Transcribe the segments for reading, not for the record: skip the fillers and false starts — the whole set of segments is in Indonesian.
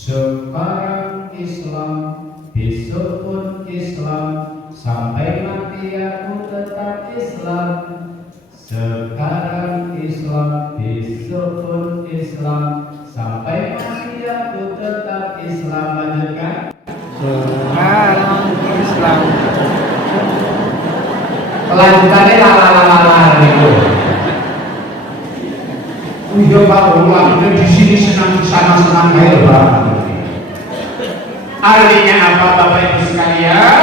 Sekarang Islam, besok pun Islam, sampai mati aku tetap Islam. Sekarang Islam, besok pun Islam, sampai mati aku tetap Islam. Lanjutkan. Sekarang Islam. Kelanjutannya lala itu. Iya Pak, ulama di sini senang senang kayak banget. Artinya apa Bapak Ibu sekalian?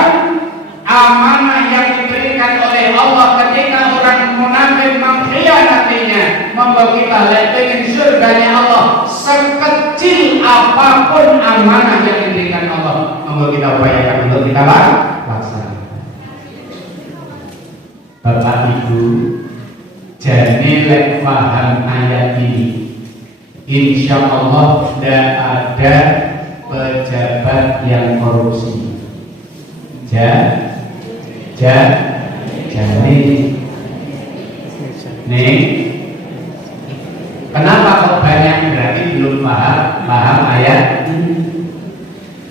Amanah yang diberikan oleh Allah ketika orang munafik mengkhianatinya, membawa kita pengen surganya Allah, sekecil apapun amanah yang diberikan Allah, membawa kita upayakan untuk kita laksanakan. Bapak Ibu, jadi lek paham ayat ini, insya Allah tidak ada pejabat yang korupsi. Jadi nih, kenapa kok banyak berarti belum paham ayat ini?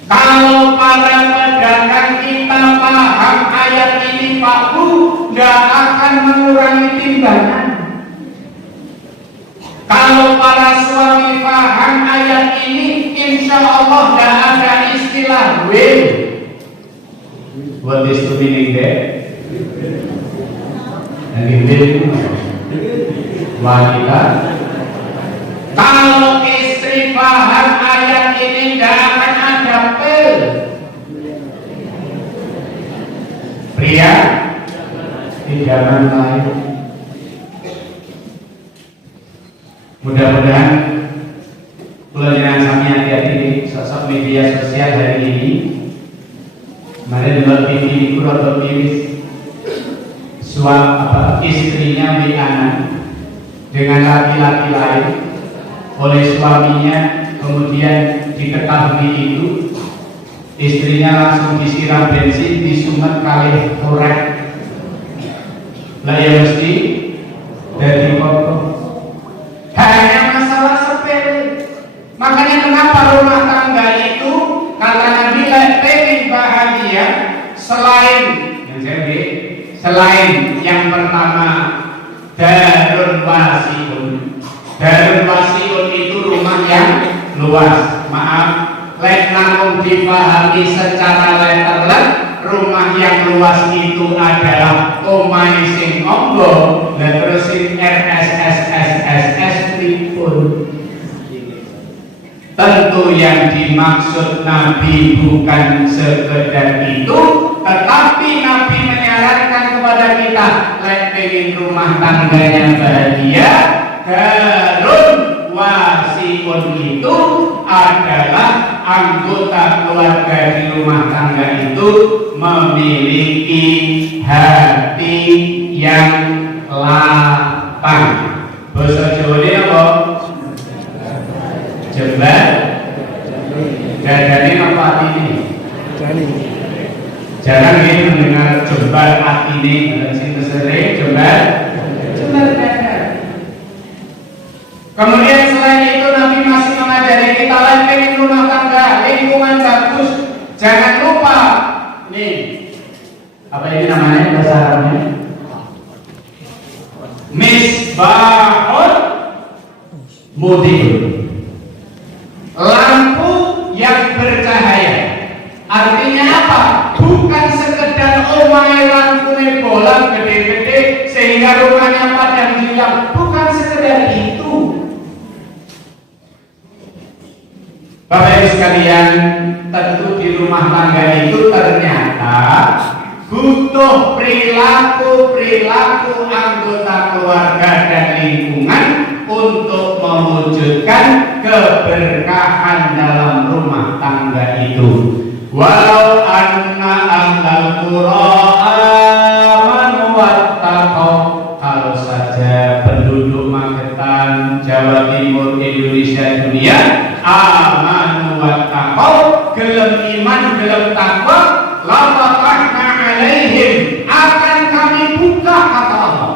Kalau para pedagang kita paham ayat ini Pak Bu, tidak akan mengurangi timbangan. Kalau para suami paham ayat ini, insya Allah tidak ada istilah win. What is the meaning there? And win wanita. Kalau istri paham ayat ini, tidak akan ada pel. Pria idaman lain. Mudah-mudahan pelajaran kami hati-hati di sosok media sosial hari ini. Mari dalam TV kurang terpilih istrinya WA dengan laki-laki lain oleh suaminya, kemudian diketahui itu istrinya langsung disiram bensin, disumet kali korek. Lah ya mesti dari pokok. Hanya masalah sepele. Makanya kenapa rumah tangga itu kata Nabi pengen bahagia selain yang pertama darun wasiun. Darun wasiun itu rumah yang luas. Maaf, lek namun dipahami secara letterlet, rumah yang luas itu adalah omahe sing ombo, dan terus sing RSSSSS pun. Tentu yang dimaksud Nabi bukan sekedar itu, tetapi Nabi menyarankan kepada kita, lek pengen rumah tangganya bahagia, darun wasiun itu adalah anggota keluarga di rumah tangga itu memiliki hati yang lapang. Bahasa Jawa ini apa? Jembar dadane apa hati ini? Jarang ini mendengar jembar hati ini. Sing sering jembar dada. Kemudian selain itu Nabi masih mengajari kita pengen rumah tangga lingkungan bagus. Jangan lupa nih, apa ini namanya bahasa Arabnya? Misbahun mudhib. Lampu yang bercahaya. Artinya apa? Bukan sekedar omahe lampune bola gede-gede sehingga rumahnya padang hilang. Bukan sekedar itu. Bapak Ibu sekalian, tentu di rumah tangga itu ternyata butuh perilaku anggota keluarga dan lingkungan untuk mewujudkan keberkahan dalam rumah tangga itu. Walau anna ahlal qura amanu wattaqau, kalau saja penduduk Magetan, Jawa Timur, Indonesia, dunia amanu wattaqau, gelem iman, gelem takwa, la fatahna alaihim, akan kami buka kata Allah.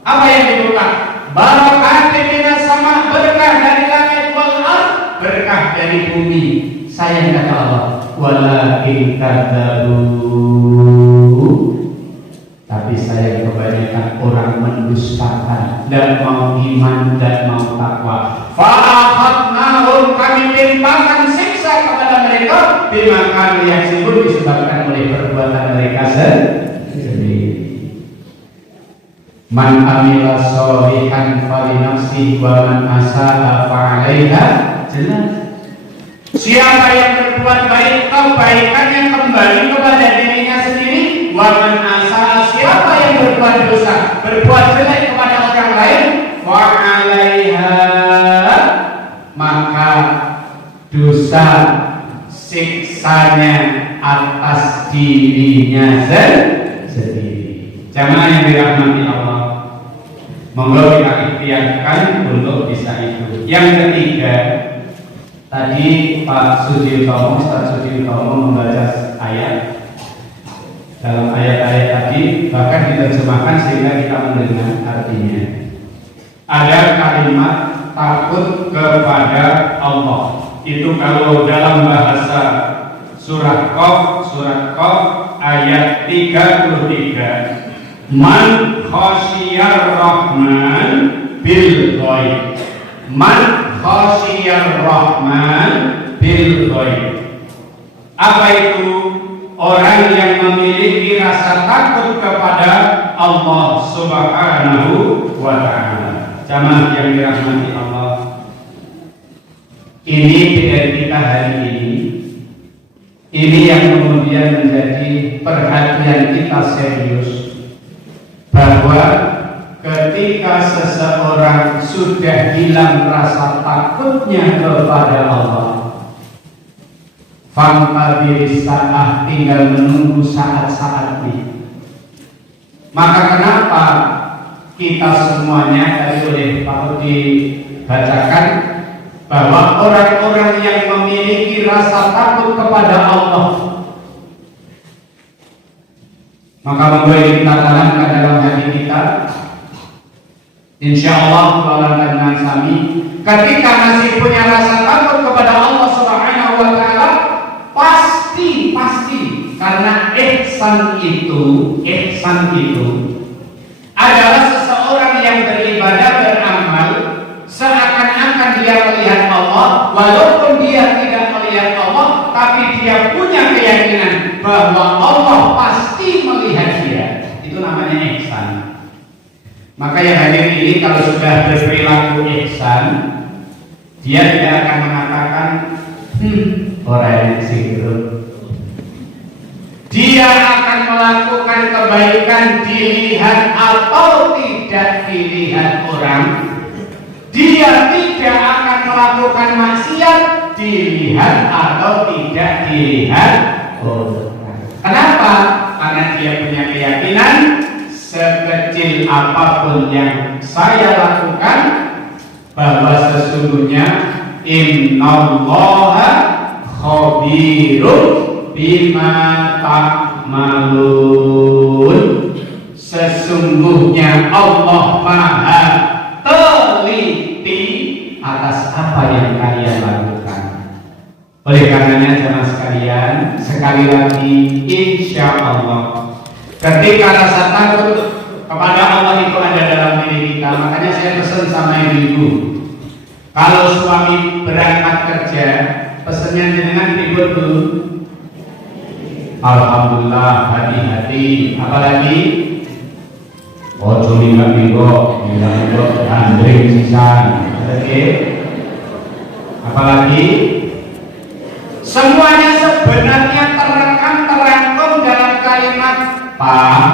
Apa yang dibuka? Barakatin minas sama, berkah dari langit wal ardh, berkah dari di bumi. Sayang kata Allah, walakin kadzabu. Tapi saya kebanyakan orang mendustakan, tidak mau iman, tidak mau takwa. Fa'akhadnahum, kami timpakan siksa kepada mereka bima kanu yaksibun, disebabkan oleh perbuatan mereka sendiri. Man amila sholihan falinafsihi wa man asaa fa'alaiha. Jelas. Siapa yang berbuat baik, kebaikannya kembali kepada dirinya sendiri. Wa man asaa, siapa yang berbuat dosa, berbuat jelek kepada orang lain, fa'alaiha, maka dosa siksanya atas dirinya sendiri. Jamaah yang dirahmati Allah, monggo kita ikhtiarkan untuk bisa itu. Yang ketiga, tadi Pak Sudirtomo, Ustaz Sudirtomo membaca ayat. Dalam ayat-ayat tadi bahkan diterjemahkan sehingga kita mendengar artinya. Ada kalimat takut kepada Allah. Itu kalau dalam bahasa surah Qaf ayat 33. Man khasyiyar rahman bil ghaib. Man khasyiyar rahman bil ghaib. Apa itu? Orang yang memiliki rasa takut kepada Allah Subhanahu wa ta'ala. Jamaah yang dirahmati Allah, ini pilihan kita hari ini. Ini yang kemudian menjadi perhatian kita serius, bahwa ketika seseorang sudah hilang rasa takutnya kepada Allah, fantadiri saat, tinggal menunggu saat-saat ini. Maka kenapa kita semuanya tadi oleh Pak Udi bacakan bahwa orang-orang yang memiliki rasa takut kepada Allah, maka membuat kita tanamkan dalam hati kita, insya Allah melakukan dengan sami, ketika masih punya rasa takut kepada Allah Subhanahu wa ta'ala, pasti karena ihsan itu adalah seseorang yang beribadah, beramal seakan-akan dia melihat Allah, walaupun dia tidak melihat Allah, tapi dia punya keyakinan bahwa Allah pasti melihat dia. Itu namanya ihsan. Maka yang hadir ini kalau sudah berperilaku ihsan, dia tidak akan mengatakan orang yang singgung. Dia akan melakukan kebaikan dilihat atau tidak dilihat orang. Dia tidak akan melakukan maksiat dilihat atau tidak dilihat orang. Kenapa? Karena dia punya keyakinan, sekecil apapun yang saya lakukan, bahwa sesungguhnya innallaha khabirun bima ta'malun, sesungguhnya Allah Maha teliti atas apa yang kalian lakukan. Oleh karenanya jemaah sekalian, sekali lagi insya Allah, ketika rasa takut kepada Allah itu ada dalam diri kita, makanya saya pesan sama ibu, kalau suami berangkat kerja, pesannya jenengan ribut dulu. Alhamdulillah, hati-hati. Apalagi ojo minggu andring sisan. Oke. Apalagi semuanya sebenarnya terangkum dalam kalimat Pak,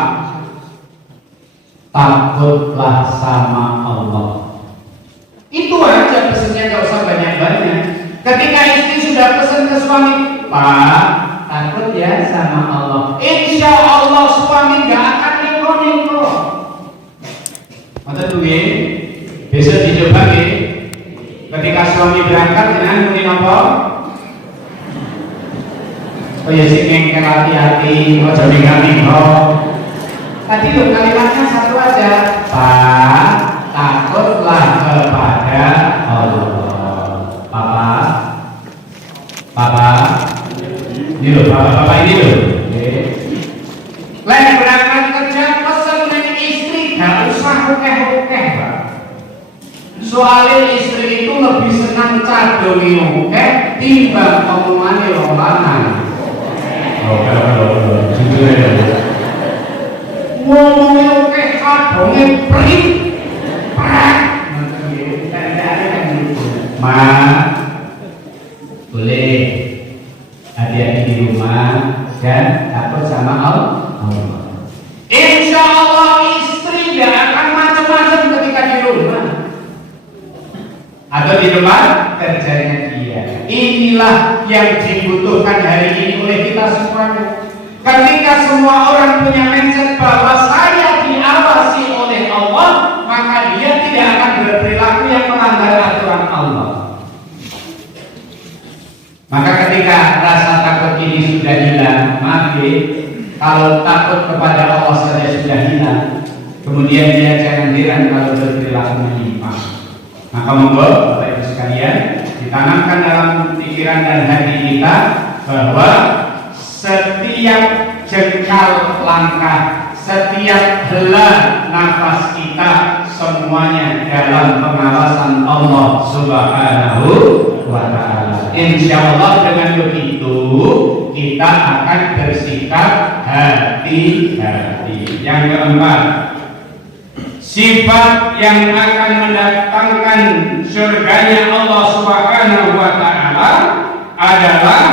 takutlah sama Allah. Itu aja pesannya, gak usah banyak-banyak. Ketika istri sudah pesan ke suami, Pak, takut ya sama Allah, insya Allah suami gak akan neko-neko. Mata tuh ya, besok dicoba ya. Ketika suami berangkat dengan muni apa? Oh ya sih ngengkel, hati-hati, ojo minggat-minggat. Tadi loh kalimatnya satu aja, Pak, takutlah kepada Allah. Papa, awalnya istri itu lebih senang cadongi ngokeh timbang omongannya rombongan. Oh, kalau jujur ya. Ngomongnya oke, cadongnya perit, perak. Ma, boleh hati-hati di rumah dan takut sama Allah. Insya Allah istri gak akan macam-macam ketika di rumah atau di tempat kerjanya dia. Inilah yang dibutuhkan hari ini oleh kita semuanya. Ketika semua orang punya mindset bahwa saya diawasi oleh Allah, maka dia tidak akan berperilaku yang melanggar aturan Allah. Maka ketika rasa takut ini sudah hilang, maka kalau takut kepada Allah saja sudah hilang, kemudian dia jangan heran kalau berperilaku menyimpang. Maka monggo Bapak Ibu sekalian, ditanamkan dalam pikiran dan hati kita bahwa setiap jengkal langkah, setiap helai nafas kita semuanya dalam pengawasan Allah Subhanahu wa Ta'ala. Insya Allah dengan begitu kita akan bersikap hati-hati. Yang keempat, sifat yang akan mendatangkan surganya Allah Subhanahu wa Ta'ala adalah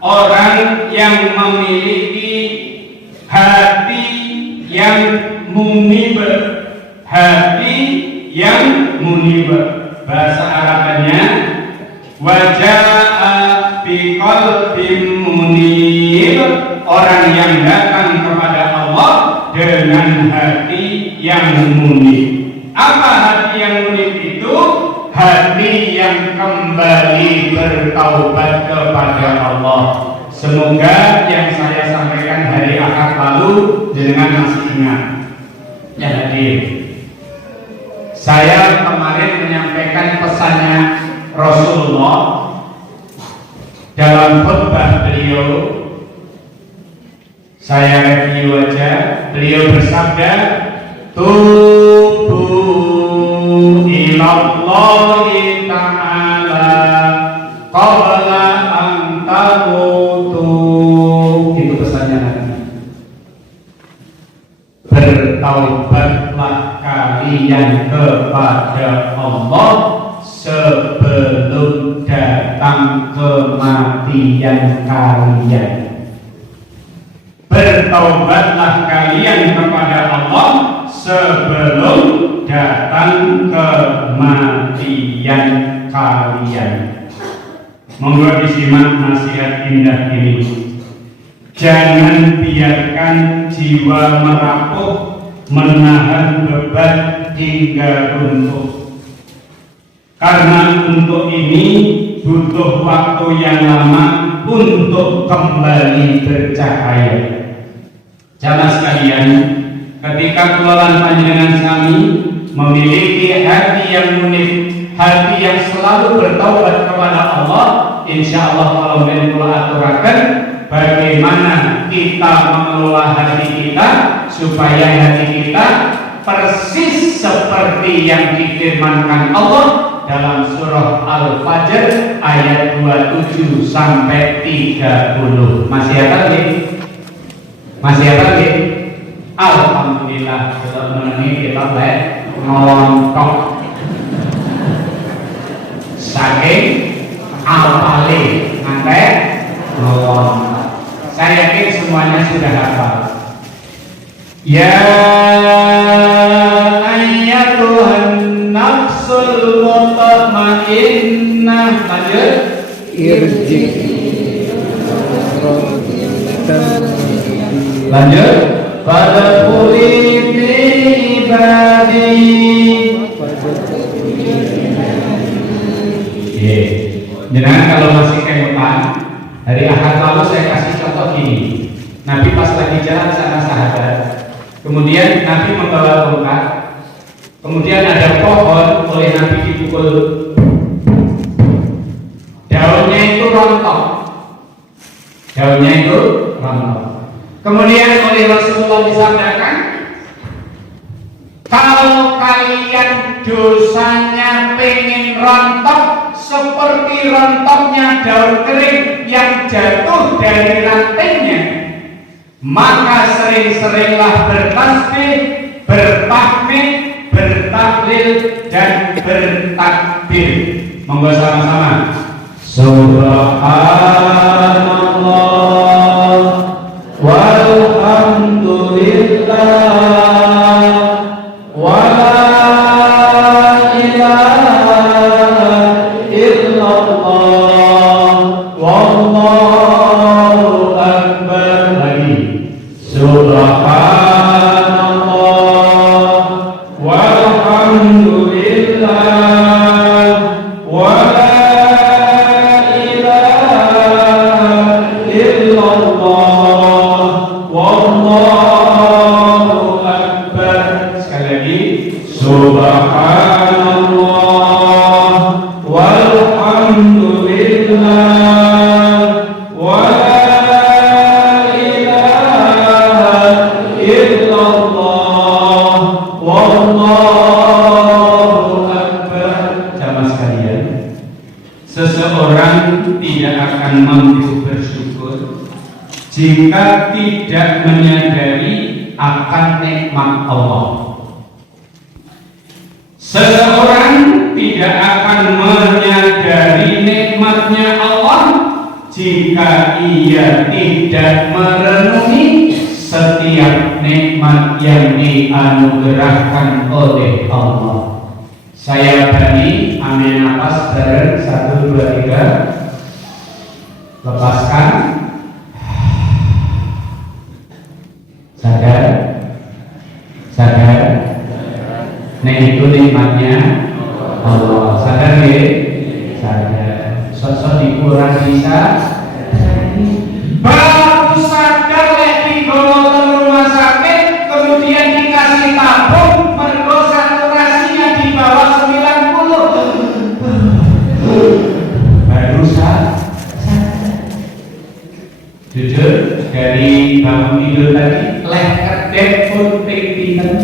orang yang memiliki hati yang munib. Hati yang munib, bahasa Arabnya waja'a biqalbin munib, orang yang datang kepada Allah dengan hati yang munib. Apa hati yang munib itu? Hati yang kembali bertaubat kepada Allah. Semoga yang saya sampaikan hari Ahad lalu dengan masih ingat. Ya hadir. Saya kemarin menyampaikan pesannya Rasulullah dalam khutbah beliau. Saya review aja. Beliau bersabda, tubu ilallahi ta'ala qabla an tamutu. Itu pesannya nanti. Bertaubatlah kalian kepada Allah sebelum datang kematian kalian. Bertaubatlah kalian kepada Allah sebelum datang kematian kalian. Monggo disimak nasihat indah ini. Jangan biarkan jiwa merapuh, menahan beban hingga runtuh. Karena untuk ini butuh waktu yang lama untuk kembali bercahaya. Jamaah sekalian, ketika kelolaan panjenengan kami memiliki hati yang munib, hati yang selalu bertaubat kepada Allah, insya Allah kalau mengelola aturakan bagaimana kita mengelola hati kita supaya hati kita persis seperti yang difirmankan Allah dalam surah Al-Fajr ayat 27 sampai 30. Masih apa lagi? Masih apa lagi? Alhamdulillah sudah mengenai kita ngontok saking apale sampai ngontok. Saya yakin semuanya sudah hafal. Ya ayyatuhan nafsul mutmainnah, lanjut. Irji. Lanjut. Fadkhuli fi ibadi. Jangan kalau masih kemutan. Hari Ahad lalu saya kasih contoh gini. Nabi pas lagi jalan sama sahabat, kemudian Nabi membawa tongkat, kemudian ada pohon oleh Nabi dipukul, daunnya itu rontok, kemudian oleh Rasulullah disabdakan, Kalau kalian dosanya pengen rontok seperti rontoknya daun kering yang jatuh dari rantainya, maka sering-seringlah bertasbih, bertahmid, bertahlil dan bertakbir. Monggo sama-sama. Subhanallah walhamdulillah wa la ilaha illallah wallahu akbar. Lagi. Subhanallah walhamdulillah wa la ilaha illallah wallahu akbar. Sekali lagi. Subhanallah walhamdulillah wa la ilaha illallah wallahu akbar. Jamaah sekalian, seseorang tidak akan mampu bersyukur jika tidak menyadari akan nikmat Allah. Seseorang tidak akan menyadari nikmatnya Allah jika ia tidak merenungi setiap nikmat yang dianugerahkan oleh Allah. Saya beri ambil nafas bareng 1, 2, 3. Lepaskan. Sadar. Sadar. Nah itu nikmatnya Allah. Sadar ya? Sadar. Sosok dikurang bisa. Baru sadar lek dibawa ke rumah sakit, kemudian dikasih tabung, mergo saturasinya di bawah 90. Baru sadar. Jujur dari bangun tidur tadi, lek kedek pun ping-pinten.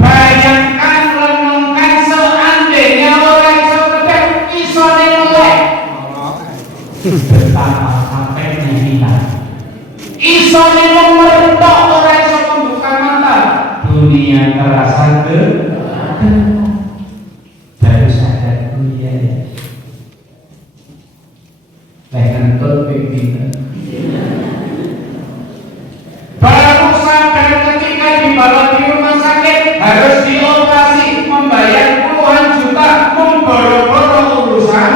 Bayangkan, renungkan seandainya orang sekedar isone melek. Betapa capeknya kita. Isone memertok orang iso membuka mata. Dunia terasa baru sadar dunia ya. Lek kentut ping-pinten. Baru sadar ketika dibawa di rumah sakit harus dioperasi, membayar puluhan juta, memboro-boro urusan.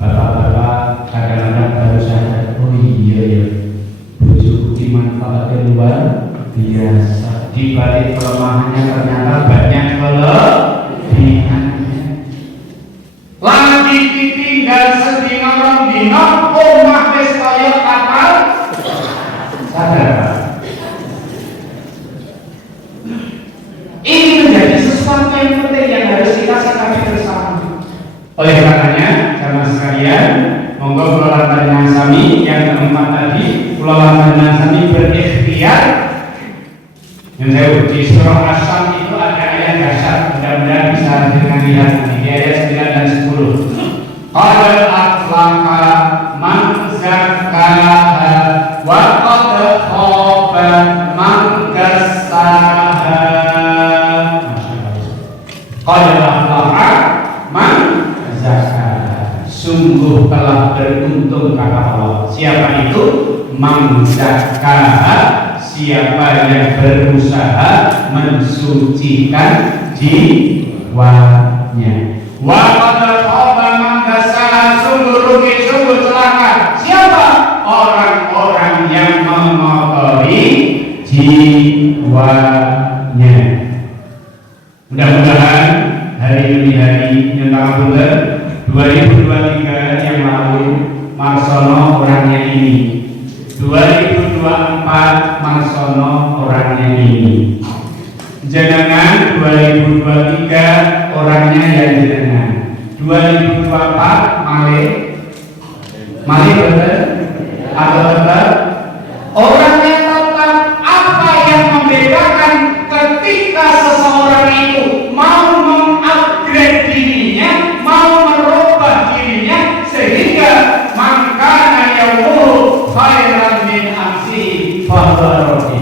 Bapak-bapak kadang-kadang baru sadar, oh iya ya, bojoku dimanfaatkan luar biasa. Di balik kelemahannya ternyata banyak kelebihannya. Lagi ditinggal sedina rong dina, omah wis kaya kapal. Sadar Pak? Ini menjadi sesuatu yang penting yang harus kita sikapi bersama. Oleh karenanya, jamaah sekalian, monggo kula lantaran sami yang keempat tadi, kula lantaran sami berikhtiar. Yang saya uji surah As-Sam itu ada ayat dasar, mudah-mudahan bisa dengan lihat nanti di ayat 9 dan 10. Qad aflaha man zakkaha wa qad khaba man dassaha. Qad aflaha man zakkaha. Sungguh telah beruntung kata Allah. Siapa itu? Man zakkaha. Siapa yang berusaha mensucikan jiwanya. Wa qad khaba man dassaha. Sungguh rugi, sungguh celaka. Siapa? Orang-orang yang mengotori jiwanya. Mudah-mudahan hari ini hari yang bulan 2023 yang lalu Marsono orangnya ini, 2024 Marsono orangnya ini, jenengan 2023 orangnya yang jenengan, 2024 Male Mari betul atau tetap orang yang tetap. Apa yang membedakan ketika seseorang itu mau mengupgrade dirinya, mau merubah dirinya, sehingga makana yaumu khairan min amsi fawarohi.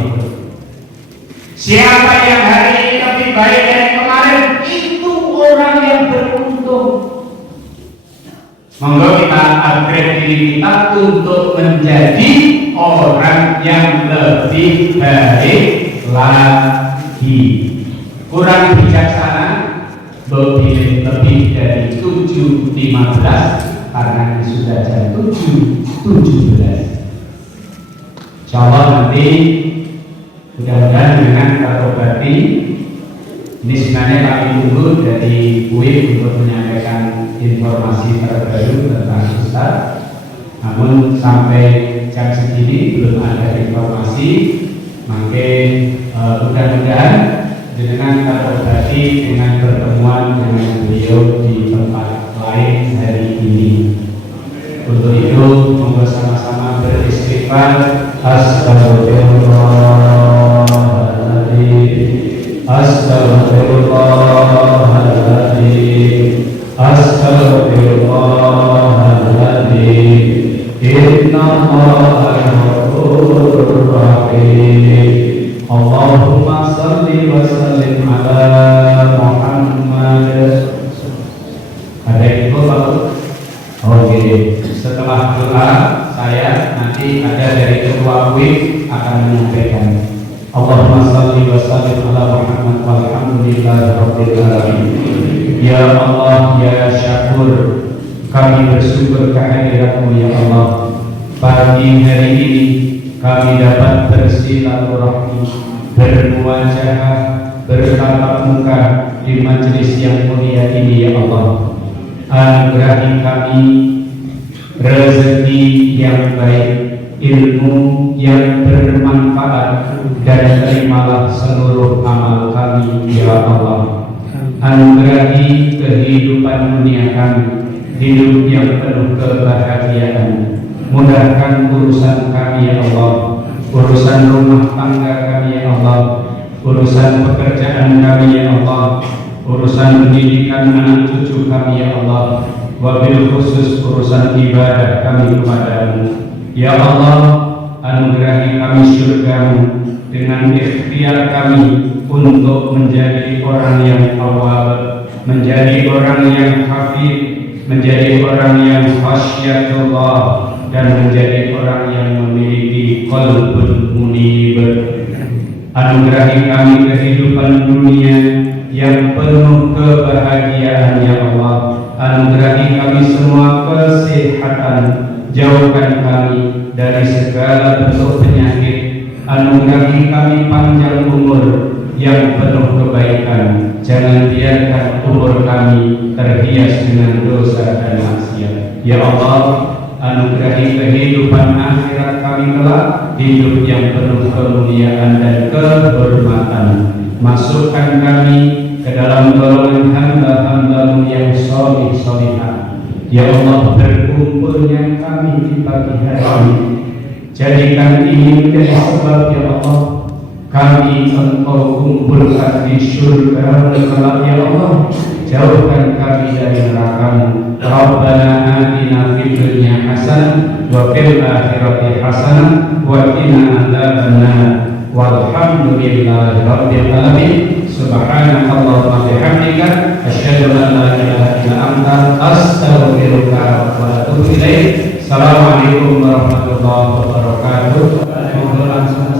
Siapa yang hari ini lebih baik dari kemarin, itu orang yang beruntung. Monggo kita upgrade diri kita untuk menjadi orang yang lebih baik lagi. Kurang bijaksana lebih dari 7.15 karena ini sudah jam 7.17. Insyaallah nanti mudah-mudahan dengan terobati. Ini sebenarnya kami tunggu dari Buik untuk menyampaikan informasi terbaru tentang Ustaz. Namun sampai jam segini belum ada informasi. Maka mudah-mudahan dengan terobati dengan pertemuan dengan beliau di tempat lain hari ini. Untuk itu monggo sama-sama beristighfar. Astagfirullahaladzim, astagfirullahaladzim, astagfirullahaladzim. Innallaha ghafurur rahim. Allahumma shalli wa sallim ala Muhammad. Ada itu Pak? Oke, setelah doa saya nanti ada dari ketua WIB akan menyampaikan. Allahumma shalli wa sallim ala Muhammad walhamdulillahi rabbil alamin. Ya Allah ya Syakur, kami bersyukur kehadirat-Mu ya Allah. Pagi hari ini kami dapat bersilaturahmi, bermuajahah, bertatap muka di majelis yang mulia ini ya Allah. Anugerahi kami rezeki yang baik, ilmu yang bermanfaat, dan terimalah seluruh amal kami ya Allah. Anugerahi kehidupan dunia kami, hidup yang penuh kebahagiaan. Mudahkan urusan kami ya Allah, urusan rumah tangga kami ya Allah, urusan pekerjaan kami ya Allah, urusan pendidikan anak cucu kami ya Allah, wabil khusus urusan ibadah kami kepadamu ya Allah. Anugerahi kami syurga-Mu dengan ikhtiar kami untuk menjadi orang yang awal, menjadi orang yang hafid, menjadi orang yang khasyatullah, dan menjadi orang yang memiliki qalbun munib. Anugerahi kami kehidupan dunia yang penuh kebahagiaan ya Allah. Anugerahi kami semua kesehatan, jauhkan kami dari segala bentuk penyakit. Anugerahi kami panjang umur yang penuh kebaikan. Jangan biarkan umur kami terhias dengan dosa dan maksiat ya Allah. Anugerahi kehidupan akhirat kami kelak, hidup yang penuh kemuliaan dan kehormatan. Masukkan kami ke dalam golongan hamba-hamba-Mu yang sholih-sholihah ya Allah. Berkumpulnya kami di pagi hari ini, jadikan ini menjadi sebab ya Allah kami Engkau kumpulkan di surga kelak ya Allah. Jauhkan kami dari neraka-Mu. Rabbana atina fid dunya hasanah wa fil akhirati hasanah wa qina adzabannar. Walhamdulillahi rabbil alamin. Subhanakallahumma bihamdika asyhadu an la ilaha illa anta astaghfiruka wa atubu ilaik. Assalamualaikum warahmatullahi wabarakatuh. Langsung